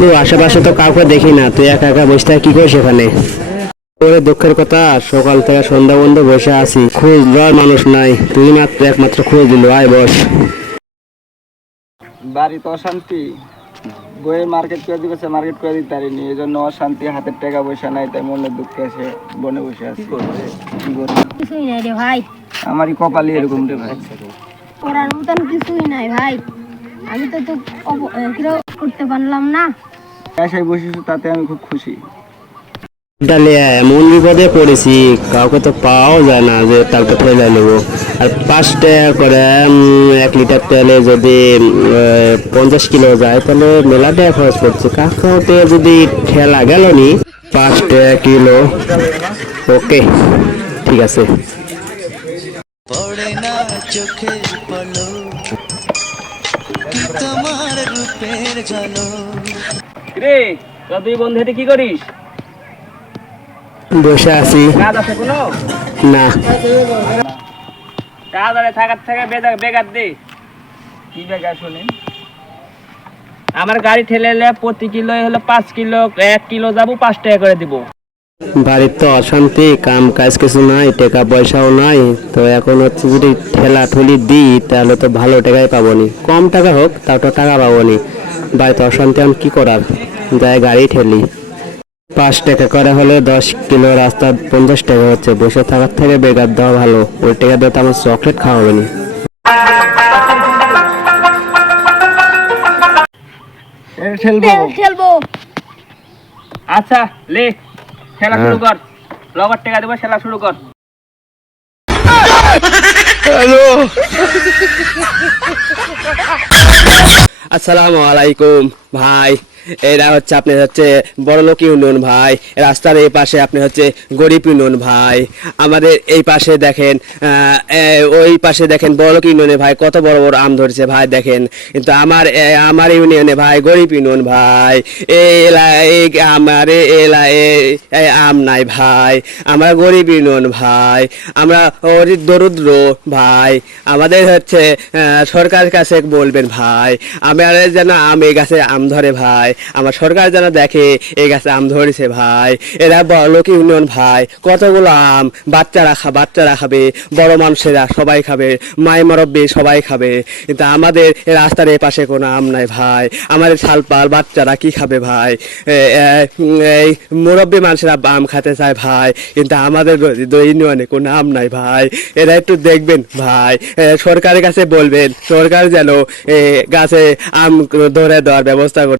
তো আশেপাশে তো কাউকে দেখি না, তুই একা একা বসে থাকি কি করিস এখানে? ওরে দুঃখের কথা, সকাল থেকে সন্ধ্যা পর্যন্ত বসে আছি, খোঁজ দেওয়ার মানুষ নাই, তুই মাত্র একমাত্র খোঁজ দিল, আয় বস। বাড়িতে অশান্তি, বইয়ের মার্কেট করে দিয়েছে, মার্কেট করে দিতে পারিনি, এই জন্য অশান্তি, হাতের টাকা পয়সা নাই, তাই মনের দুঃখে এসে বনে বসে আছি। কি করবো? কিছুই নাই রে ভাই, আমারই কপালই এরকম রে ভাই। করার মতন কিছুই নাই ভাই। আমি তো করতে পারলাম না। পেশায় বসেছি, তাতে আমি খুব খুশি। ডালে এমন বিপদে পড়েছি, কাউকে তো পাওয়াও যায় না যে তাকে ফেলে নেবো। আর 5 টাকা করে 1 লিটার তেলে যদি 50 কিলো যায়, তাহলে মেলা টাকা খরচ পড়ছে। কাকাওতে যদি ঠেলা গেল নি 5 টাকা কিলো। ওকে, ঠিক আছে। পড়ে না চোখের পলক, কি তোমার রূপের ঝলক। রে তুই বন্ধুটি কি করিস? বসে আছি। কাজ আছে কোনো? না। কাজ আরে থাকার থেকে বেগার দে। কি বেগার শুনি? আমার গাড়ি ঠেলে এলে প্রতি কিলো হলো 5 কিলো, 1 কিলো যাবো 5 টাকা করে দিব। বাড়ির তো অশান্তি, কাম কাজ কিছু নাই, টাকা পয়সাও নাই, তো এখন হচ্ছে যদি ঠেলা ঠুলি দিই তাহলে তো ভালো টাকাই পাবনি, কম টাকা হোক তাও তো টাকা পাবনি। বাড়িতে অশান্তি, আমি কি করার, যাই গাড়ি ঠেলি। 5 টাকা করে হলে 10 কিলো রাস্তা 50 টাকা হচ্ছে, বসে থাকার থেকে বেকার দেওয়া ভালো। ওই টাকা দিয়ে তো আমার চকলেট খাওয়া হবে না। খেলবো। আচ্ছা লে, খেলা শুরু কর। লগর টাকা দেবো, খেলা শুরু কর। আসসালামু আলাইকুম ভাই, এরা হচ্ছে আপনি হচ্ছে বড়লোক ইউনিয়ন ভাই, রাস্তার এই পাশে আপনি হচ্ছে গরিব ইউনিয়ন ভাই। আমাদের এই পাশে দেখেন, ওই পাশে দেখেন বড়লোক ইউনিয়নে ভাই কত বড় বড় আম ধরেছে ভাই দেখেন, কিন্তু আমার ইউনিয়নে ভাই গরিব ইউনিয়ন ভাই, আমার আম নাই ভাই, আমরা গরিব ইউনিয়ন ভাই, আমরা দরিদ্র ভাই। আমাদের হচ্ছে সরকারের কাছে বলবেন ভাই, আমার যেন আম এই গাছে আম ধরে ভাই, আমার সরকার যেন দেখে এই গাছে আম ধরেছে ভাই। এরা বড়লোক ইউনিয়ন ভাই, কতগুলো আম বাচ্চারা খাবে, বড় মানুষেরা সবাই খাবে, মাই মুরব্বি সবাই খাবে, কিন্তু আমাদের রাস্তার এই পাশে কোনো আম নাই ভাই। আমাদের শালপাল বাচ্চারা কি খাবে ভাই? এই মুরব্বি মানুষেরা আম খেতে চায় ভাই, কিন্তু আমাদের ইউনিয়নে কোনো আম নাই ভাই। এরা একটু দেখবেন ভাই, সরকারের কাছে বলবেন, সরকার যেন গাছে আম ধরে দেওয়ার ব্যবস্থা করে।